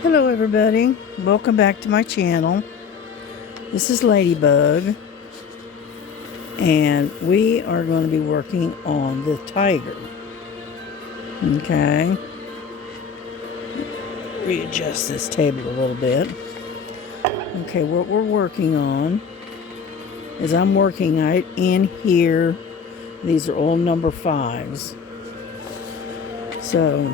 Hello everybody, welcome back to my channel. This is Ladybug and we are going to be working on the tiger. Okay, readjust this table a little bit. Okay, what we're working on is I'm working right in here. These are all number 5s. So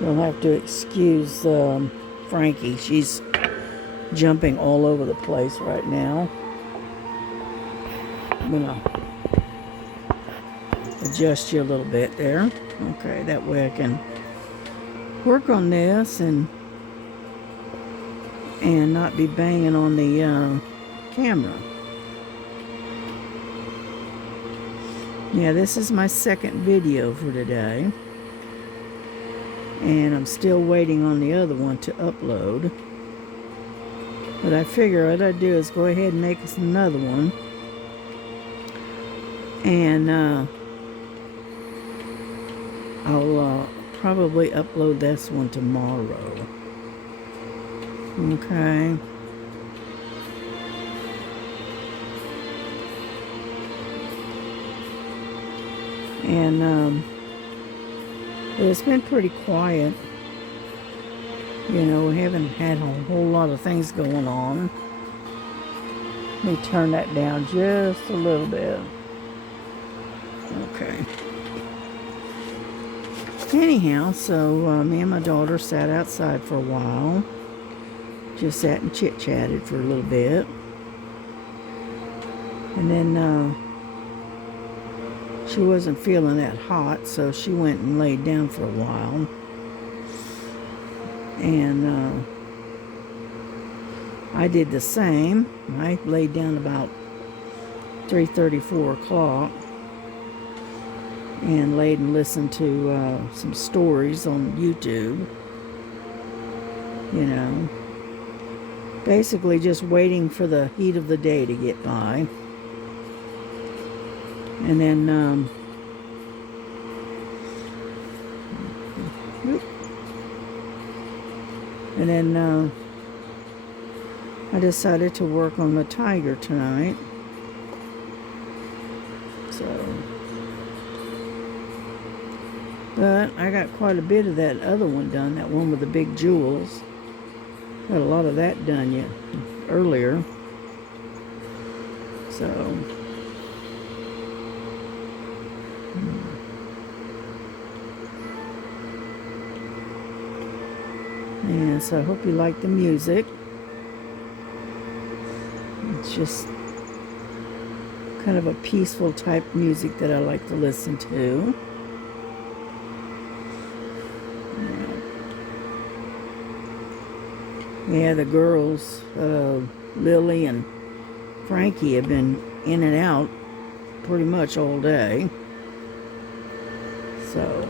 you'll have to excuse Frankie. She's jumping all over the place right now. I'm gonna adjust you a little bit there. Okay, that way I can work on this and not be banging on the camera. Yeah, this is my second video for today. And I'm still waiting on the other one to upload. But I figure what I'd do is go ahead and make us another one. And I'll probably upload this one tomorrow. Okay. And it's been pretty quiet. You know, we haven't had a whole lot of things going on. Let me turn that down just a little bit. Okay. Anyhow, so me and my daughter sat outside for a while. Just sat and chit-chatted for a little bit. And then she wasn't feeling that hot, so she went and laid down for a while. And I did the same. I laid down about 3:30, 4 o'clock. And laid and listened to some stories on YouTube. You know, basically just waiting for the heat of the day to get by. And then I decided to work on the tiger tonight. But I got quite a bit of that other one done, that one with the big jewels. Got a lot of that done yet earlier. So and so I hope you like the music. It's just kind of a peaceful type music that I like to listen to. Yeah, the girls, Lily and Frankie, have been in and out pretty much all day. So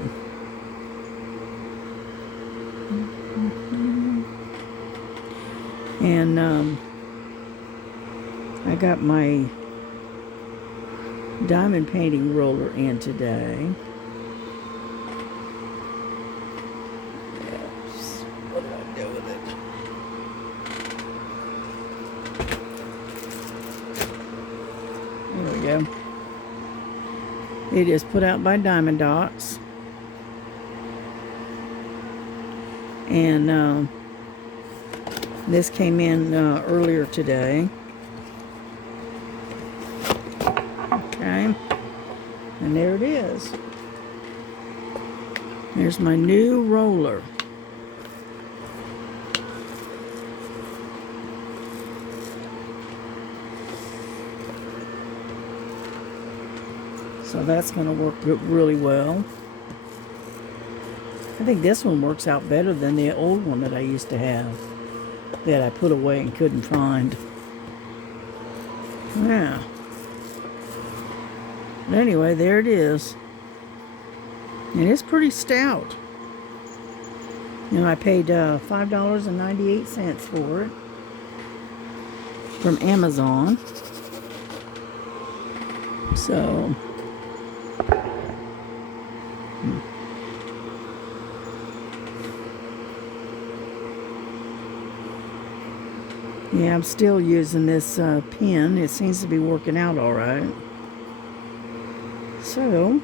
and I got my diamond painting roller in today. What did I do with it? There we go. It is put out by Diamond Dots. And this came in earlier today. Okay. And there it is. There's my new roller. So that's going to work really well. I think this one works out better than the old one that I used to have, that I put away and couldn't find. Yeah. But anyway, there it is. And it's pretty stout. And I paid $5.98 for it from Amazon. So, yeah, I'm still using this pen. It seems to be working out all right. So,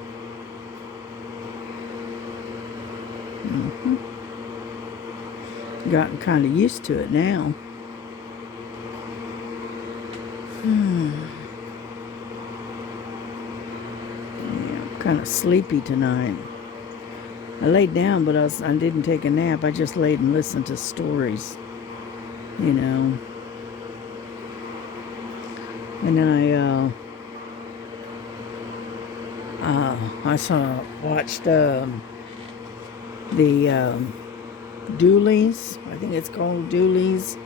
gotten kind of used to it now. Yeah, I'm kind of sleepy tonight. I laid down, but I didn't take a nap. I just laid and listened to stories, you know. And then I watched the Doolies. I think it's called Doolies.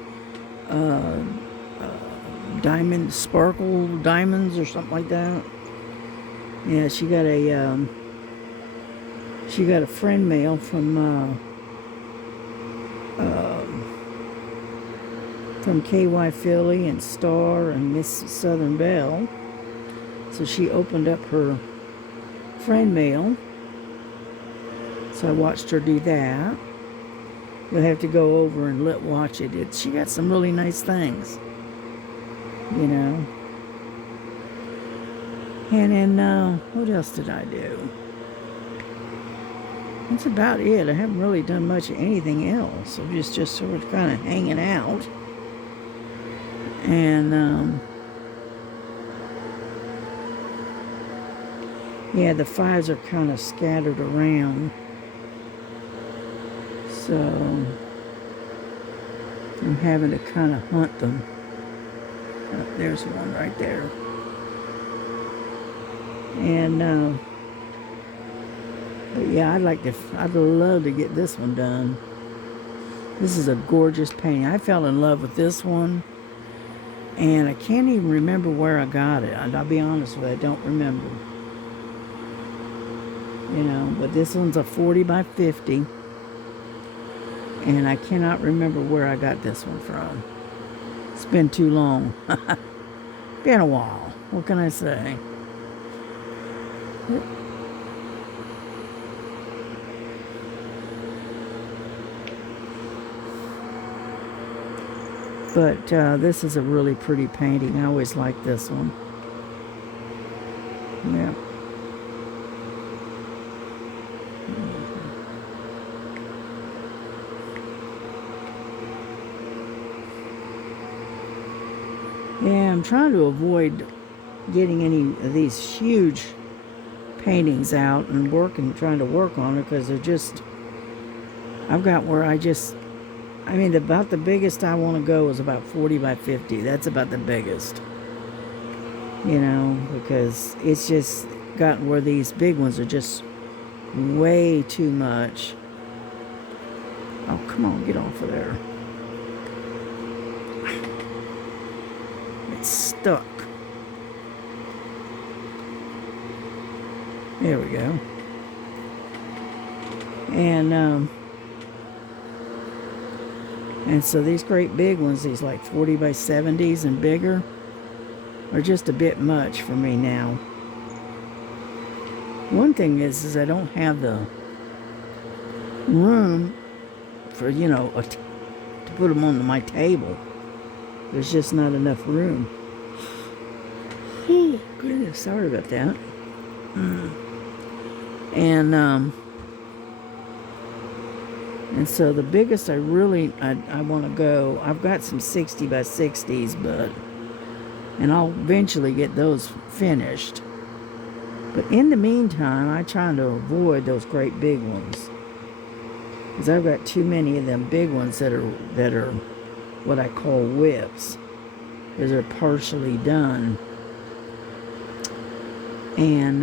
Diamond Sparkle Diamonds or something like that. Yeah, she got a friend mail from KY Philly and Star and Miss Southern Belle. So she opened up her friend mail. So I watched her do that. You'll have to go over and watch it. She got some really nice things, you know. And then, what else did I do? That's about it. I haven't really done much of anything else. I'm just sort of kind of hanging out. And, yeah, the fives are kind of scattered around. So, I'm having to kind of hunt them. Oh, there's one right there. And, but yeah, I'd love to get this one done. This is a gorgeous painting. I fell in love with this one. And I can't even remember where I got it. I'll be honest with you, I don't remember. You know, but this one's a 40 by 50. And I cannot remember where I got this one from. It's been too long. Been a while. What can I say? But this is a really pretty painting. I always like this one. Yeah. Yeah, I'm trying to avoid getting any of these huge paintings out and trying to work on it, because they're just, I've got where about the biggest I want to go is about 40 by 50. That's about the biggest. You know, because it's just gotten where these big ones are just way too much. Oh, come on, get off of there. It's stuck. There we go. And so these great big ones, these like 40 by 70s and bigger, are just a bit much for me now. One thing is I don't have the room for, you know, to put them on my table. There's just not enough room. Oh, goodness, sorry about that. And so the biggest I want to go, I've got some 60 by 60s, and I'll eventually get those finished. But in the meantime, I try to avoid those great big ones, because I've got too many of them big ones that are what I call whips, because they're partially done. And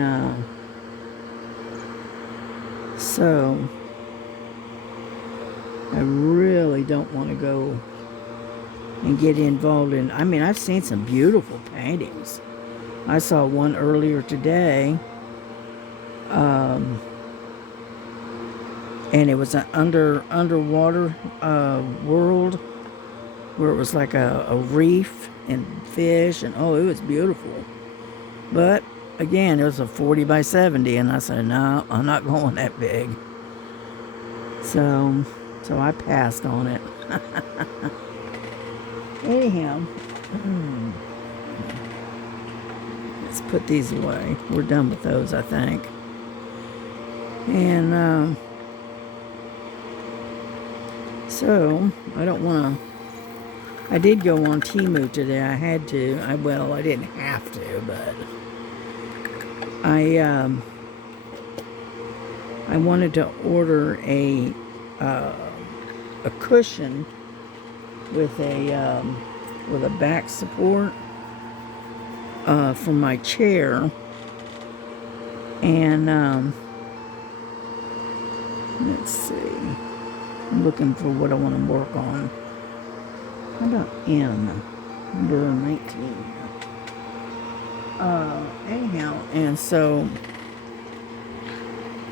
so I really don't want to go and get involved in. I mean, I've seen some beautiful paintings. I saw one earlier today, and it was an underwater world where it was like a reef and fish, and oh, it was beautiful. But again, it was a 40 by 70, and I said, no, I'm not going that big. So I passed on it. Anyhow, let's put these away. We're done with those, I think. And so I don't want to. I did go on Temu today. I had to. Well, I didn't have to, but I wanted to order a cushion with a back support for my chair, and let's see. I'm looking for what I want to work on. How about M, number 19? Anyhow, and so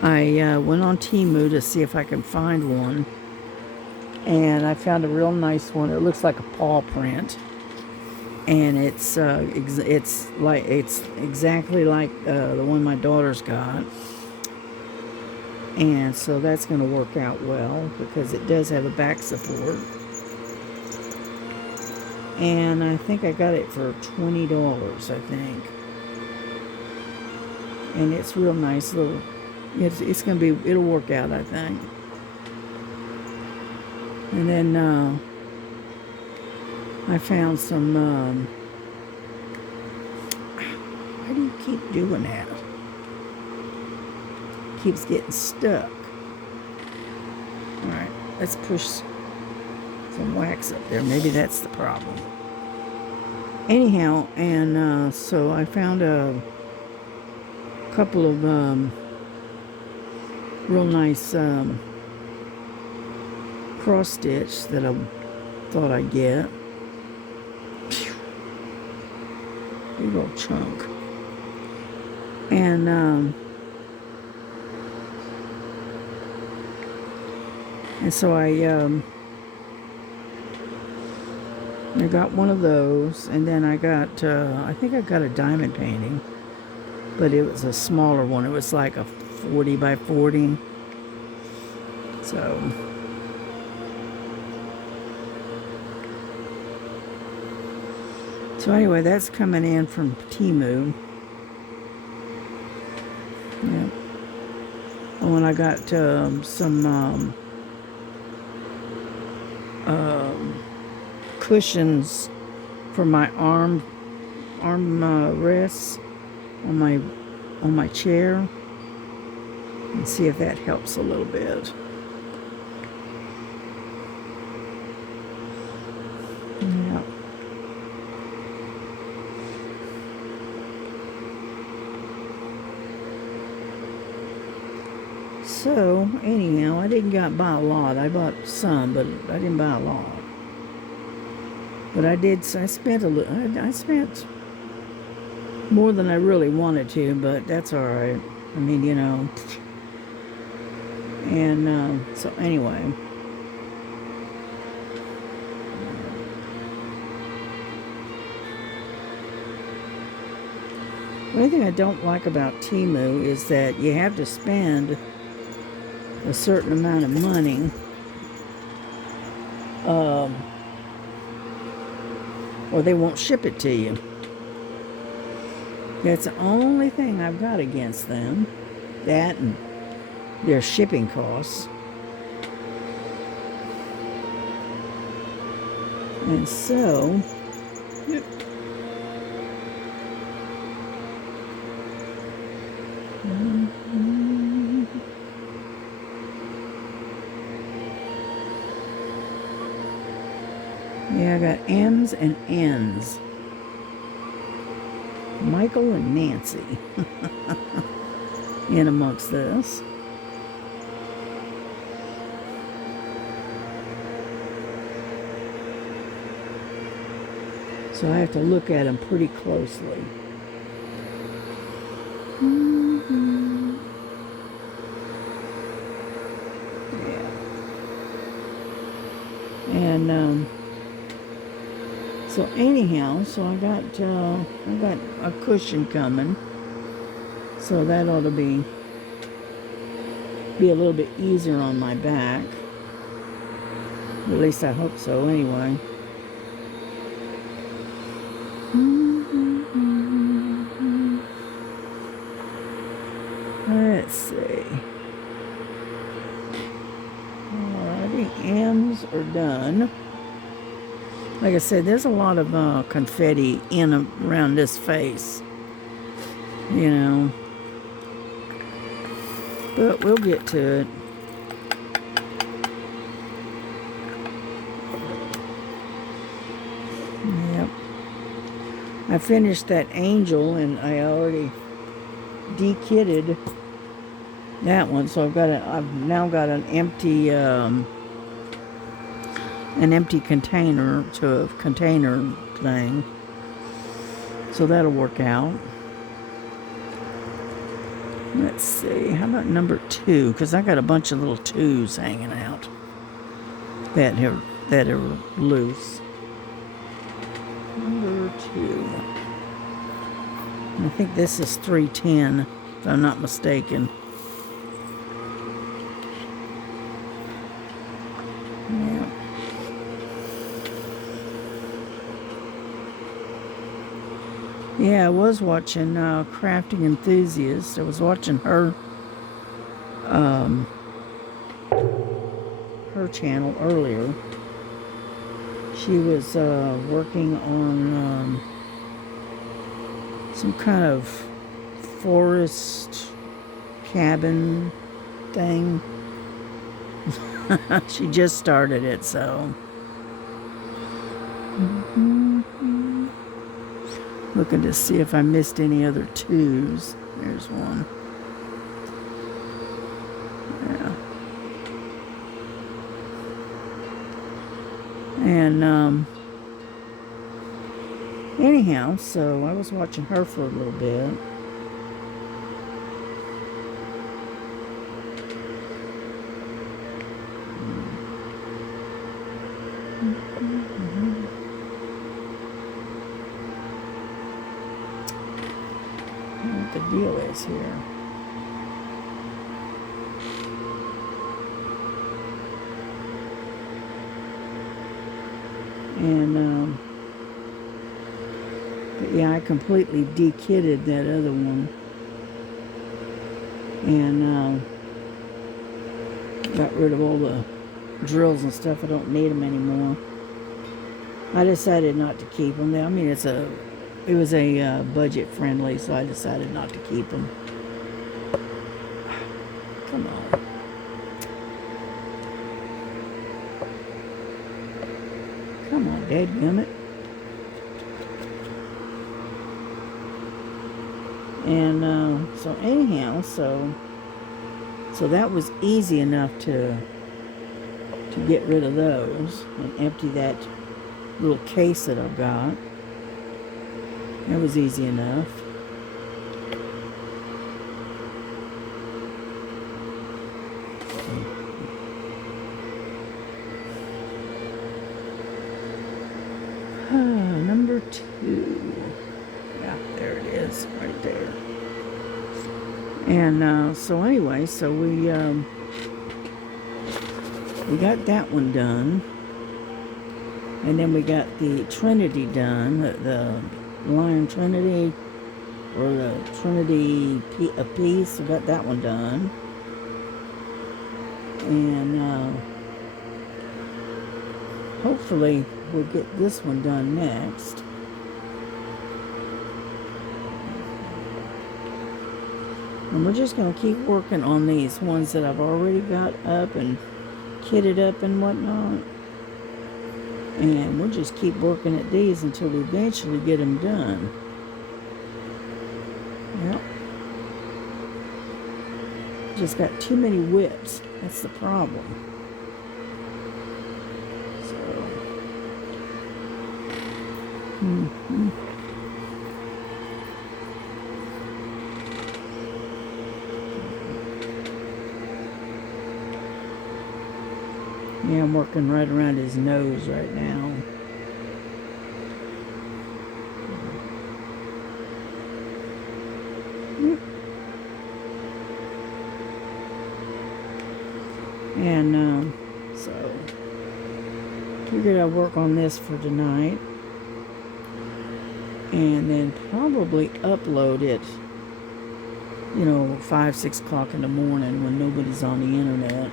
I went on Temu to see if I could find one, and I found a real nice one. It looks like a paw print, and it's exactly like the one my daughter's got, and so that's going to work out well because it does have a back support. And I think I got it for $20, I think. And it's real nice little. It's gonna be. It'll work out, I think. And then I found some. Why do you keep doing that? Keeps getting stuck. All right, let's push some wax up there. Maybe that's the problem. Anyhow, and so I found a couple of real nice cross stitch that I thought I'd get. Big old chunk. And so I got one of those, and then I got, I think I got a diamond painting, but it was a smaller one. It was like a 40 by 40. So anyway, that's coming in from Temu. Yeah. Oh, and I got some cushions for my arm rests on my chair, and see if that helps a little bit. Yeah. So anyhow, I didn't buy a lot. I bought some, but I didn't buy a lot. But I spent a little. I spent more than I really wanted to, but that's all right. I mean, you know. And so anyway. The only thing I don't like about Temu is that you have to spend a certain amount of money, or they won't ship it to you. That's the only thing I've got against them. That and their shipping costs. And so, yeah, I got M's and N's. Michael and Nancy in amongst this. So I have to look at them pretty closely. Yeah. And so anyhow, so I got a cushion coming, So that ought to be a little bit easier on my back. At least I hope so anyway. Let's see. Alrighty, M's are done. Like I said, there's a lot of confetti in around this face, you know. But we'll get to it. Yep. I finished that angel and I already de-kitted that one, so I've now got an empty container to a container thing, so that'll work out. Let's see, how about number 2? Because I got a bunch of little 2s hanging out that are loose. Number 2. I think this is 310, if I'm not mistaken. Yeah. Yeah, I was watching Crafting Enthusiast. I was watching her channel earlier. She was working on some kind of forest cabin thing. She just started it, so. Looking to see if I missed any other 2s. There's one. Yeah. And anyhow, so I was watching her for a little bit. What the deal is here. And but yeah, I completely de-kitted that other one, and got rid of all the drills and stuff. I don't need them anymore. I decided not to keep them. I mean, it was a budget friendly, so I decided not to keep them. Come on. Come on, dadgummit. And so anyhow, so that was easy enough to get rid of those and empty that little case that I've got. That was easy enough. Number 2. Yeah, there it is, right there. And so anyway, so we got that one done, and then we got the Trinity done, the Lion Trinity, or the Trinity a piece. We got that one done, and hopefully we'll get this one done next. And we're just going to keep working on these ones that I've already got up and kitted up and whatnot. And we'll just keep working at these until we eventually get them done. Yep. Just got too many whips. That's the problem. So. Yeah, I'm working right around his nose right now. And so figured I'd work on this for tonight, and then probably upload it, 5, 6 o'clock in the morning when nobody's on the internet.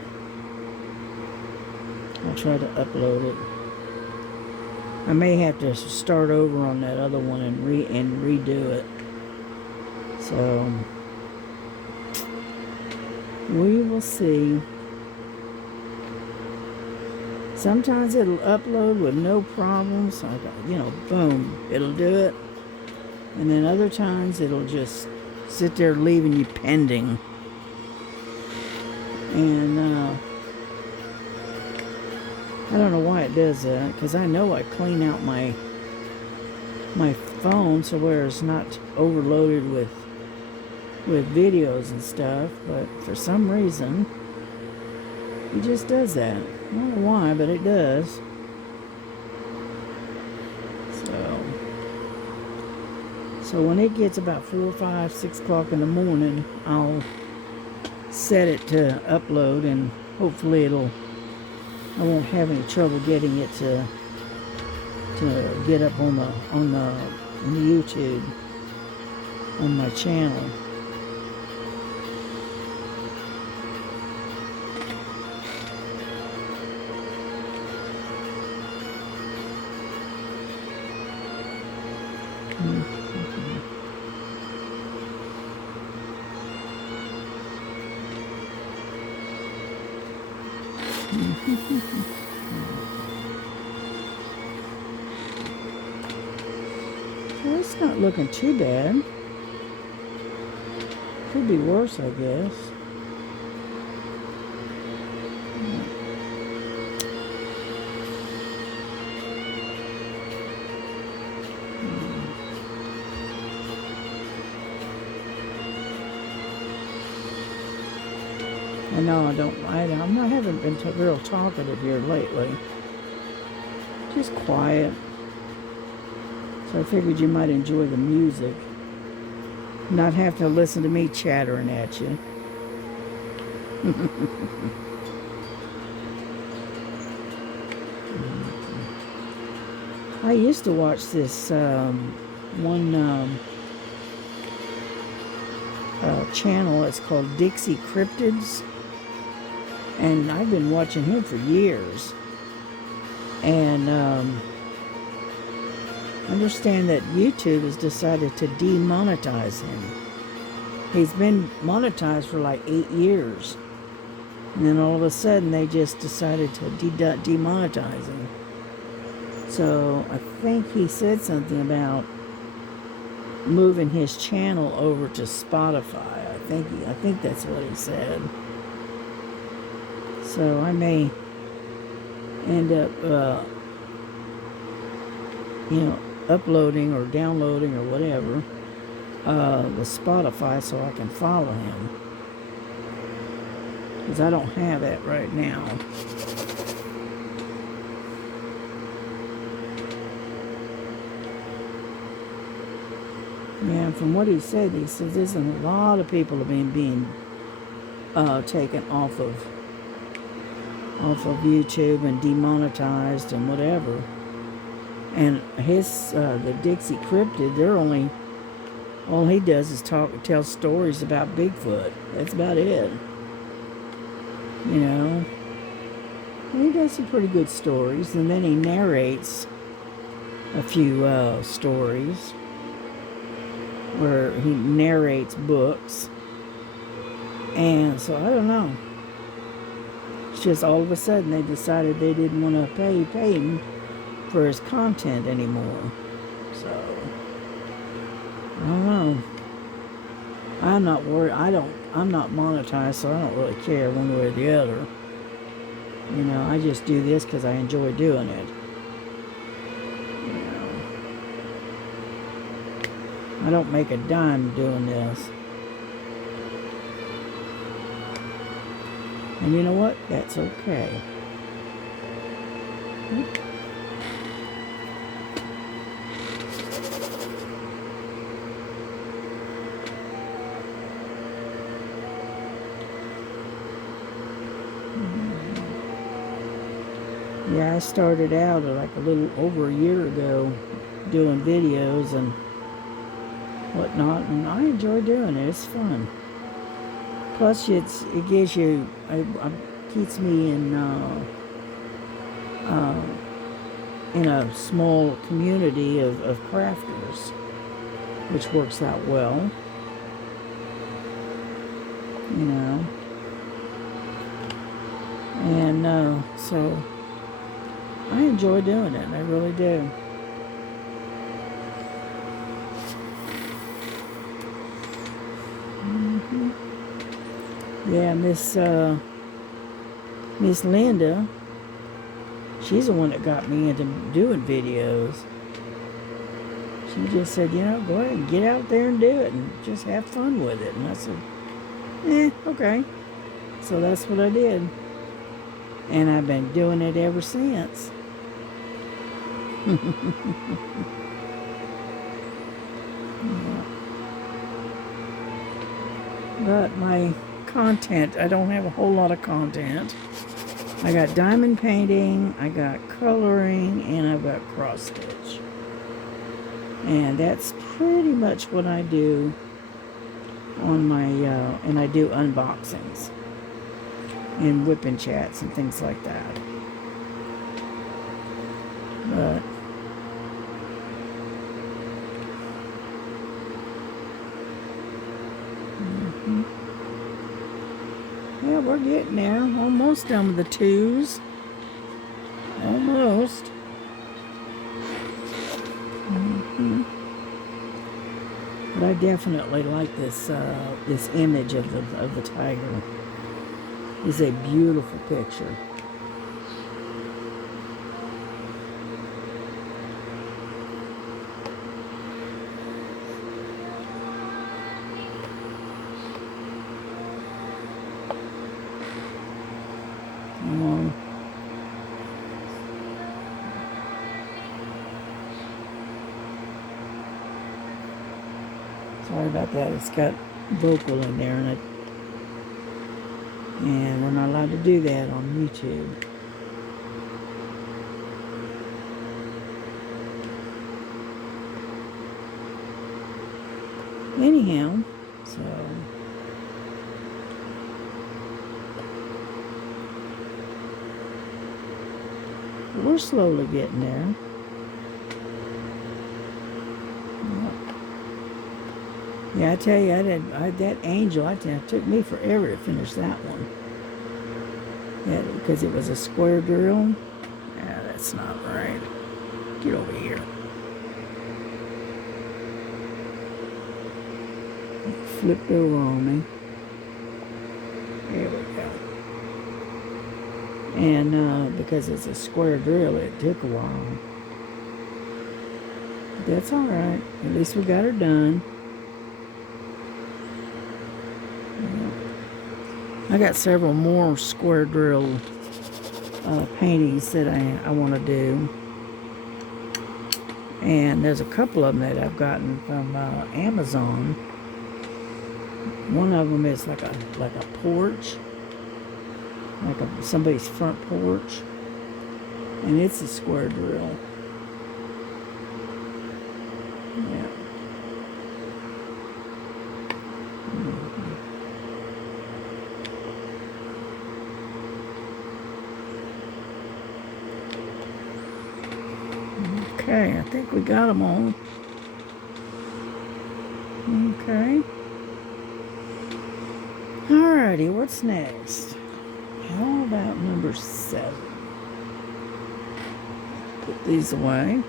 I'll try to upload it. I may have to start over on that other one and redo it. So we will see. Sometimes it'll upload with no problems. So boom, it'll do it. And then other times it'll just sit there leaving you pending. And I don't know why it does that, because I know I clean out my phone so where it's not overloaded with videos and stuff, but for some reason it just does that. I don't know why, but it does. So when it gets about 4, 5, 6 o'clock in the morning, I'll set it to upload, and hopefully I won't have any trouble getting it to get up on the YouTube on my channel. Well, it's not looking too bad. Could be worse, I guess. I know I haven't been real talkative here lately. Just quiet. So I figured you might enjoy the music. Not have to listen to me chattering at you. I used to watch this one channel. It's called Dixie Cryptids. And I've been watching him for years. And understand that YouTube has decided to demonetize him. He's been monetized for like 8 years. And then all of a sudden they just decided to demonetize him. So I think he said something about moving his channel over to Spotify. I think that's what he said. So I may end up uploading or downloading or whatever the Spotify so I can follow him, because I don't have that right now. Yeah, from what he says there's a lot of people have been being taken off of YouTube and demonetized and whatever. And the Dixie Cryptid, all he does is tell stories about Bigfoot. That's about it. And he does some pretty good stories, and then he narrates a few stories where he narrates books. And so I don't know. It's just all of a sudden they decided they didn't want to pay him for his content anymore. So I don't know. I'm not worried. I'm not monetized, so I don't really care one way or the other. I just do this because I enjoy doing it. I don't make a dime doing this. And you know what? That's okay. Yeah, I started out like a little over a year ago doing videos and whatnot, and I enjoy doing it. It's fun. Plus, it gives you, keeps me in a small community of crafters, which works out well, you know. And so I enjoy doing it. I really do. Yeah, Miss Linda, she's the one that got me into doing videos. She just said, you know, go ahead and get out there and do it and just have fun with it. And I said, okay. So that's what I did. And I've been doing it ever since. Yeah. But my content, I don't have a whole lot of content. I got diamond painting, I got coloring, and I've got cross stitch. And that's pretty much what I do on my, and I do unboxings and whipping chats and things like that. But yeah, we're getting there. Almost done with the twos. Almost. But I definitely like this this image of the tiger. It's a beautiful picture. Sorry about that. It's got vocal in there, and we're not allowed to do that on YouTube. Anyhow, so we're slowly getting there. Yeah, I tell you, that angel, it took me forever to finish that one. Yeah, because it was a square drill. Yeah, that's not right. Get over here. It flipped over on me. There we go. And because it's a square drill, it took a while. But that's all right. At least we got her done. I got several more square drill paintings that I want to do, and there's a couple of them that I've gotten from Amazon. One of them is like a porch, like somebody's front porch, and it's a square drill. Yeah. Okay, I think we got them all. Okay. Alrighty, what's next? How about number 7? Put these away.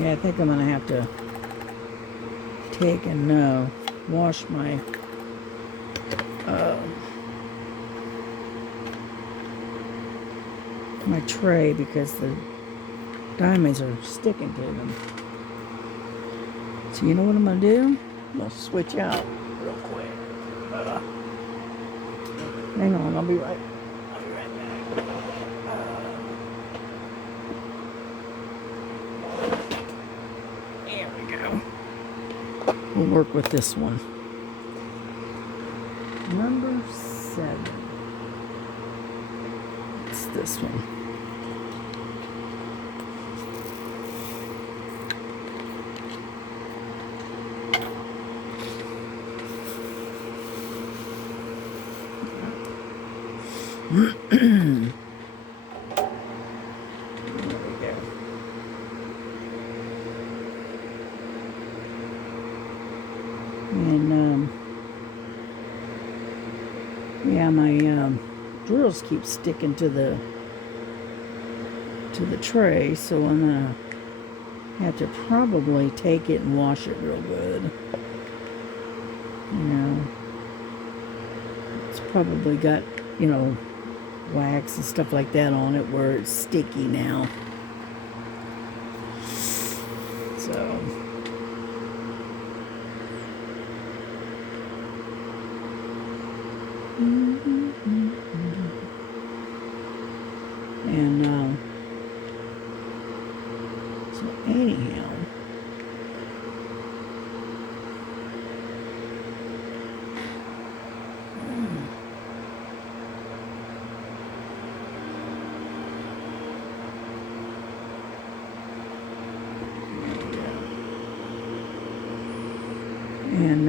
Yeah, I think I'm going to have to take and wash my my tray because the diamonds are sticking to them. So you know what I'm going to do? I'm going to switch out real quick. Hang on, I'll be right back. We'll work with this one. Number 7. It's this one. And yeah, my drills keep sticking to the tray, so I'm gonna have to probably take it and wash it real good. You know, it's probably got, you know, wax and stuff like that on it where it's sticky now. So and so anyhow, and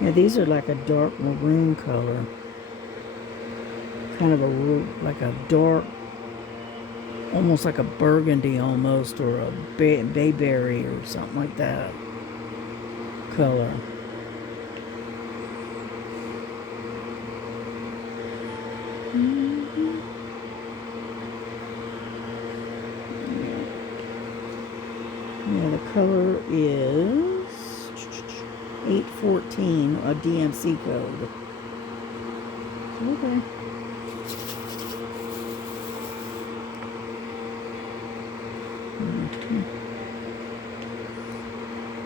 yeah, these are like a dark maroon color, kind of like a dark, almost like a burgundy almost, or a bayberry or something like that color. Yeah, the color is 814, a DMC code. Okay.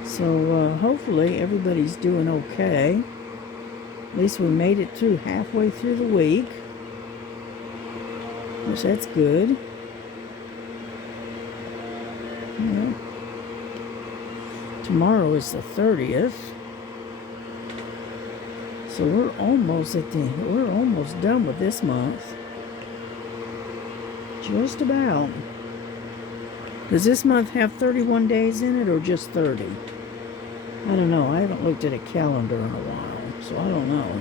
So hopefully everybody's doing okay. At least we made it through halfway through the week, which that's good. Yeah. Tomorrow is the 30th. So we're almost done with this month. Just about. Does this month have 31 days in it or just 30? I don't know. I haven't looked at a calendar in a while, so I don't know.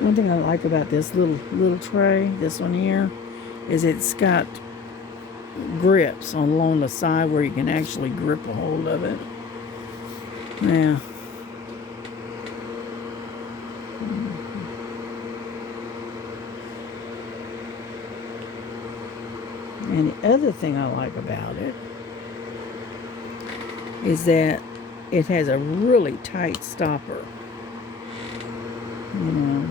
One thing I like about this little tray, this one here, is it's got grips along the side where you can actually grip a hold of it. Yeah. And the other thing I like about it is that it has a really tight stopper. You know.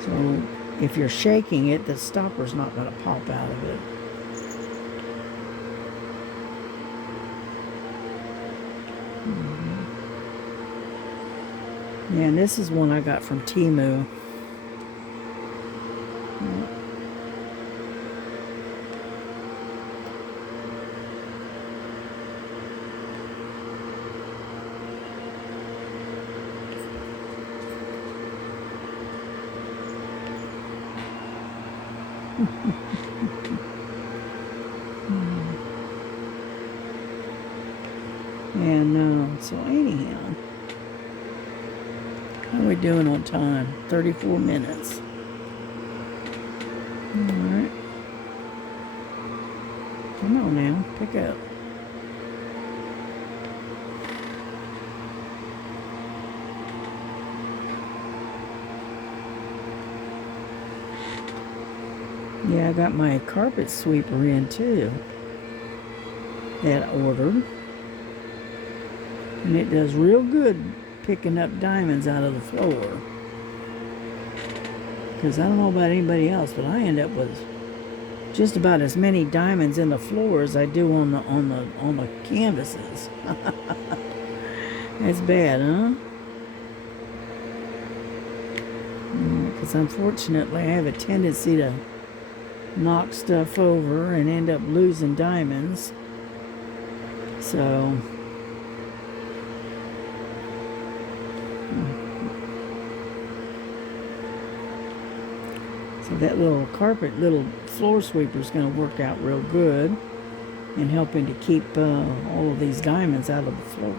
So if you're shaking it, the stopper's not going to pop out of it. Yeah, and this is one I got from Temu. And so anyhow, how are we doing on time? 34 minutes. Alright. Come on now, pick up. Yeah, I got my carpet sweeper in too that I ordered. And it does real good picking up diamonds out of the floor. Because I don't know about anybody else, but I end up with just about as many diamonds in the floor as I do on the canvases. That's bad, huh? Because unfortunately, I have a tendency to knock stuff over and end up losing diamonds. So that little little floor sweeper is going to work out real good in helping to keep all of these diamonds out of the floor.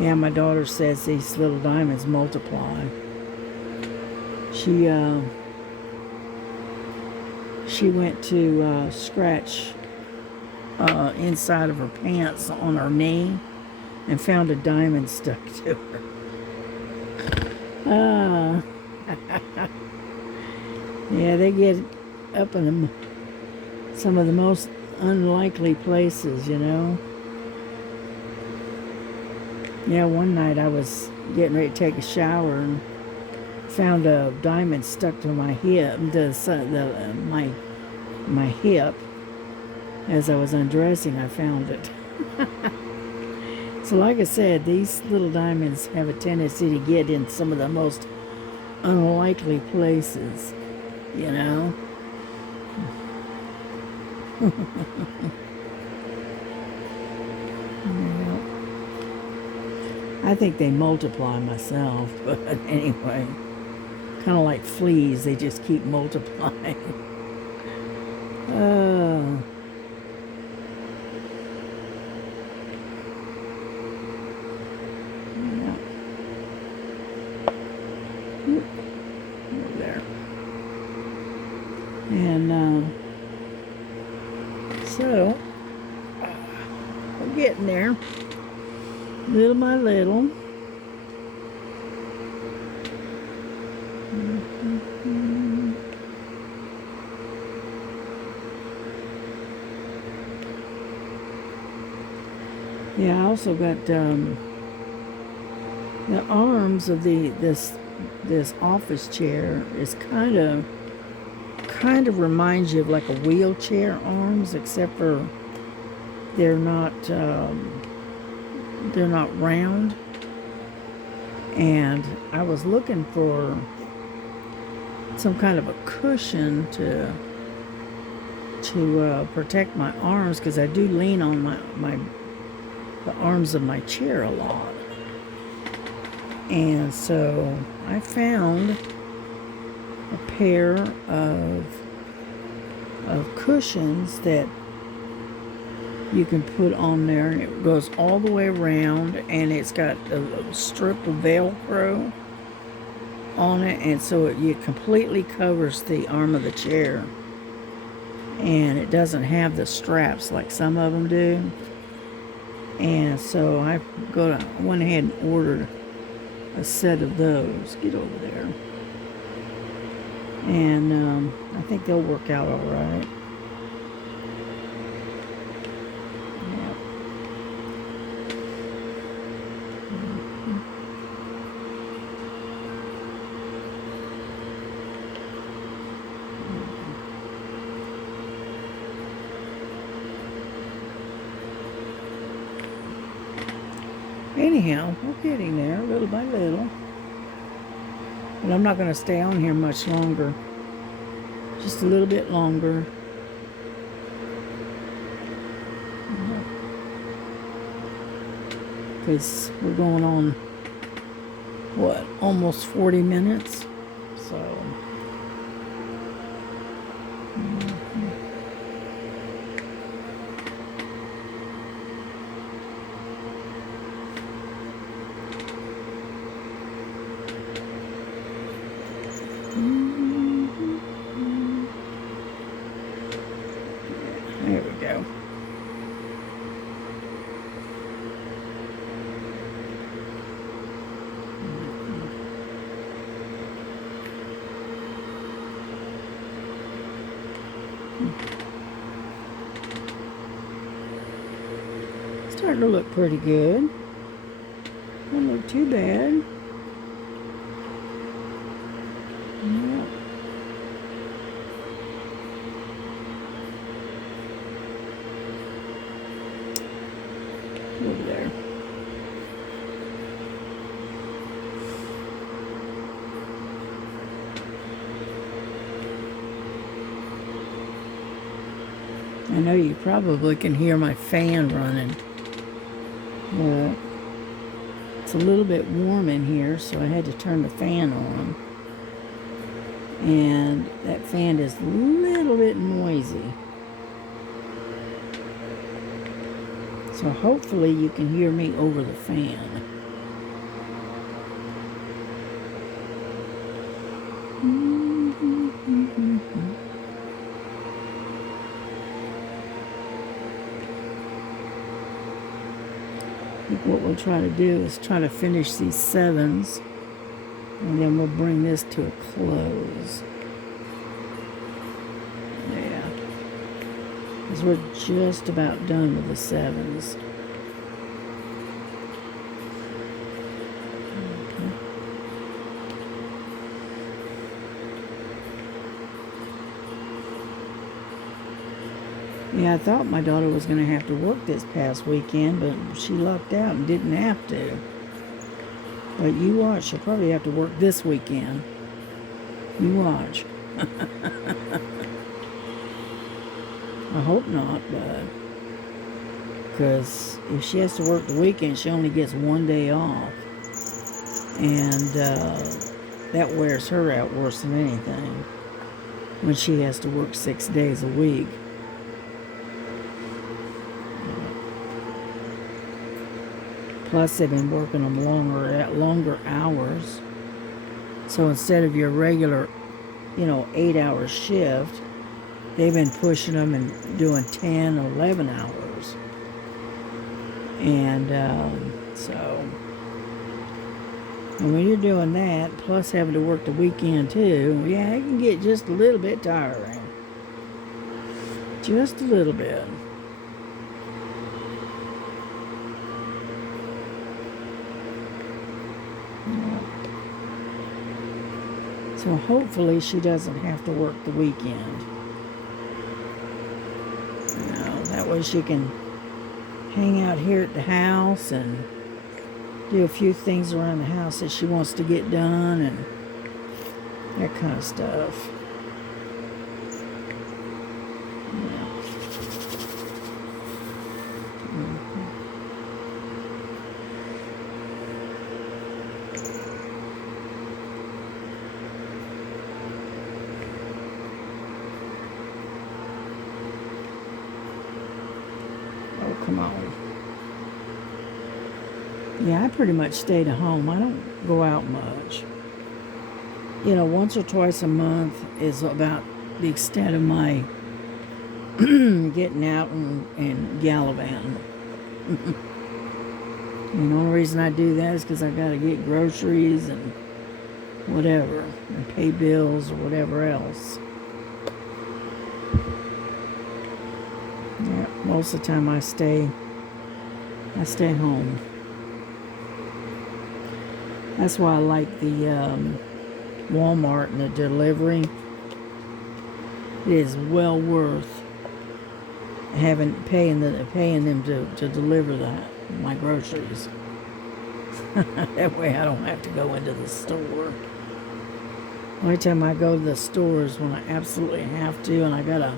Yeah, my daughter says these little diamonds multiply. She went to scratch inside of her pants on her knee and found a diamond stuck to her. Yeah, they get up in some of the most unlikely places, you know. Yeah, one night I was getting ready to take a shower and found a diamond stuck to my hip, my hip. As I was undressing, I found it. So like I said, these little diamonds have a tendency to get in some of the most unlikely places, you know. Yeah. I think they multiply myself, but anyway, kind of like fleas, they just keep multiplying. There. And so we're getting there, little by little. Yeah, I also got the arms of this office chair is kind of reminds you of like a wheelchair arms, except for they're not round. And I was looking for some kind of a cushion to protect my arms, because I do lean on the arms of my chair a lot. And so I found a pair of cushions that you can put on there, and it goes all the way around, and it's got a strip of Velcro on it, and so it completely covers the arm of the chair, and it doesn't have the straps like some of them do. And so I went ahead and ordered a set of those. Get over there. And I think they'll work out all right. Yeah. Anyhow, we're getting there little by little. And I'm not going to stay on here much longer. Just a little bit longer. Because we're going on, what, almost 40 minutes? So. There we go. starting to look pretty good. Don't look too bad. Yeah. Over there. I know you probably can hear my fan running. But it's a little bit warm in here, so I had to turn the fan on. And that fan is a little bit noisy. So hopefully you can hear me over the fan. I think what we'll try to do is try to finish these 7s, and then we'll bring this to a close. Yeah. Because we're just about done with the 7s. Yeah, I thought my daughter was going to have to work this past weekend, but she lucked out and didn't have to. But you watch, she'll probably have to work this weekend. You watch. I hope not, but because if she has to work the weekend, she only gets 1 day off. And that wears her out worse than anything when she has to work 6 days a week. Plus, they've been working them longer hours. So instead of your regular, 8-hour shift, they've been pushing them and doing 10, 11 hours. And and when you're doing that, plus having to work the weekend too, yeah, it can get just a little bit tiring. Just a little bit. So hopefully she doesn't have to work the weekend. That way she can hang out here at the house and do a few things around the house that she wants to get done and that kind of stuff. Come on. Yeah, I pretty much stayed at home. I don't go out much. Once or twice a month is about the extent of my getting out and gallivanting. And the only reason I do that is because I got to get groceries and whatever, and pay bills or whatever else. Yeah, most of the time I stay home. That's why I like the Walmart and the delivery. It is well worth paying them to deliver my groceries. That way I don't have to go into the store. The only time I go to the store is when I absolutely have to, and I gotta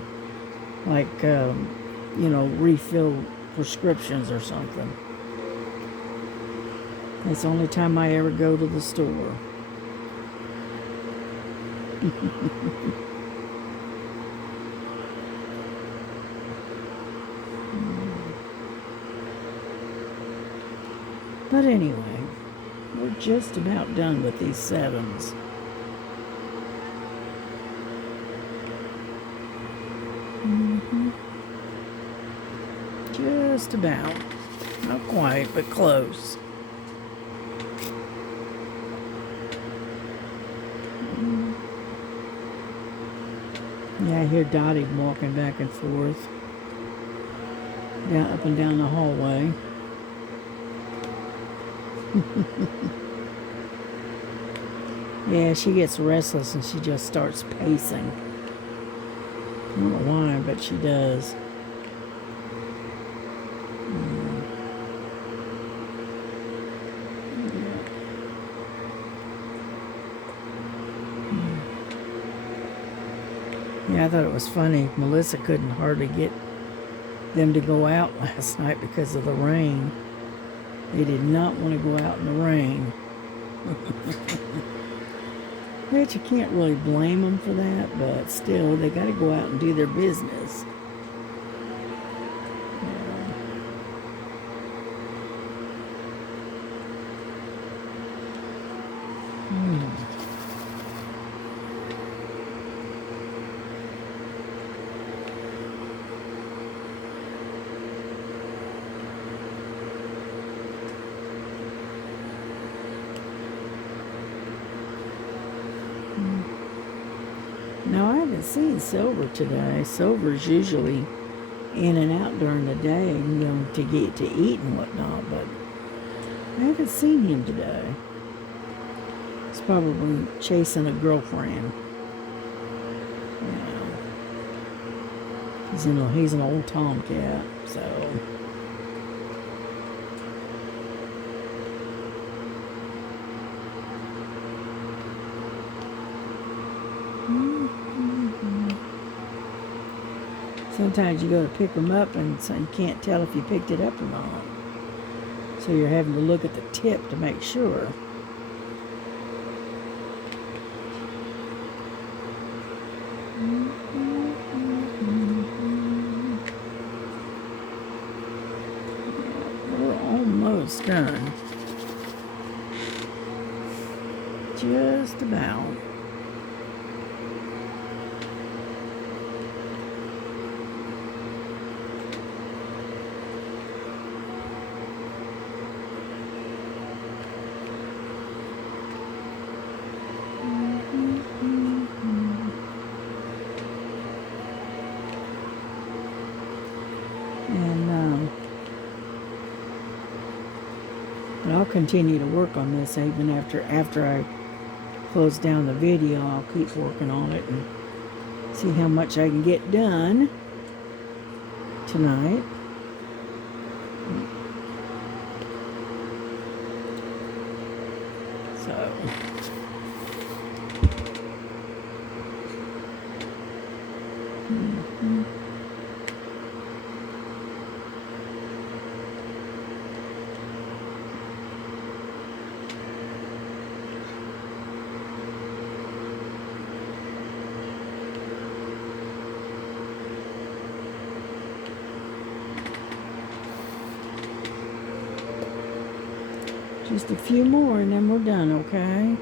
refill prescriptions or something. That's the only time I ever go to the store. But anyway, we're just about done with these 7s. Just about. Not quite, but close. Yeah, I hear Dottie walking back and forth. Up and down the hallway. Yeah, she gets restless and she just starts pacing. I don't know why, but she does. Yeah, I thought it was funny. Melissa couldn't hardly get them to go out last night because of the rain. They did not want to go out in the rain. Which you can't really blame them for that, but still, they got to go out and do their business. Now, I haven't seen Silver today. Silver's usually in and out during the day, to get to eat and whatnot, but I haven't seen him today. He's probably chasing a girlfriend. Yeah. He's an old tomcat, so. Sometimes you go to pick them up and so you can't tell if you picked it up or not. So you're having to look at the tip to make sure. We're almost done. Just about. But I'll continue to work on this even after I close down the video. I'll keep working on it and see how much I can get done tonight. So. Just a few more and then we're done, okay?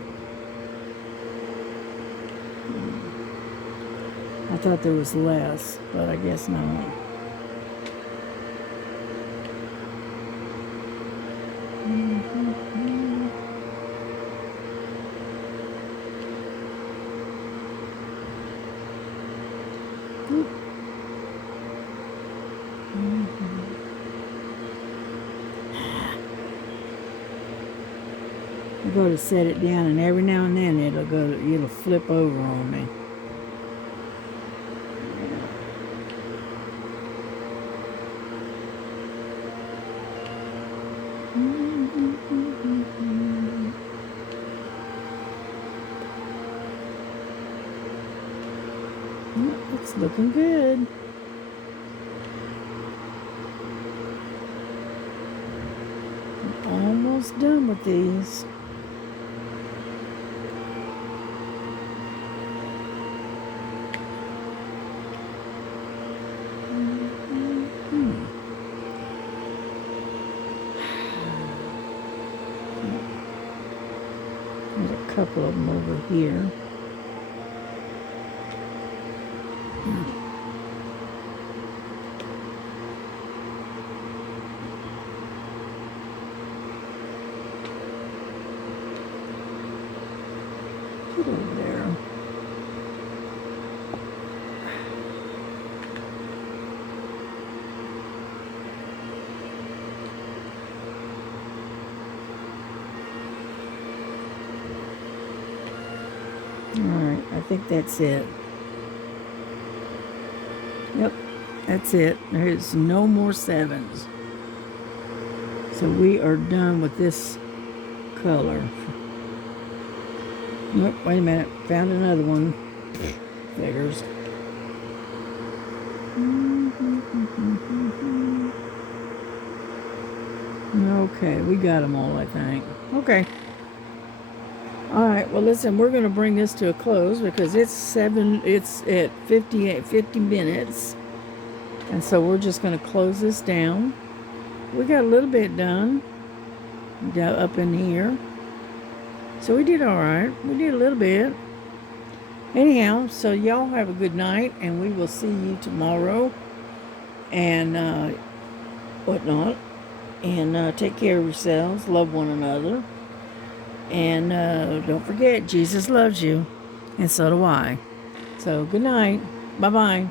I thought there was less, but I guess not. I go to set it down, and every now and then it'll flip over on me. It's looking good. I'm almost done with these. There's a couple of them over here. Put it over there. think that's it. Yep, that's it. There's no more 7s. So we are done with this color. Nope, wait a minute. Found another one. Figures. Okay, we got them all, I think. Okay. All right, well, listen, we're going to bring this to a close because it's at 50 minutes. And so we're just going to close this down. We got a little bit done up in here. So we did all right. We did a little bit. Anyhow, so y'all have a good night, and we will see you tomorrow and whatnot. And take care of yourselves. Love one another. And don't forget, Jesus loves you. And so do I. So good night. Bye-bye.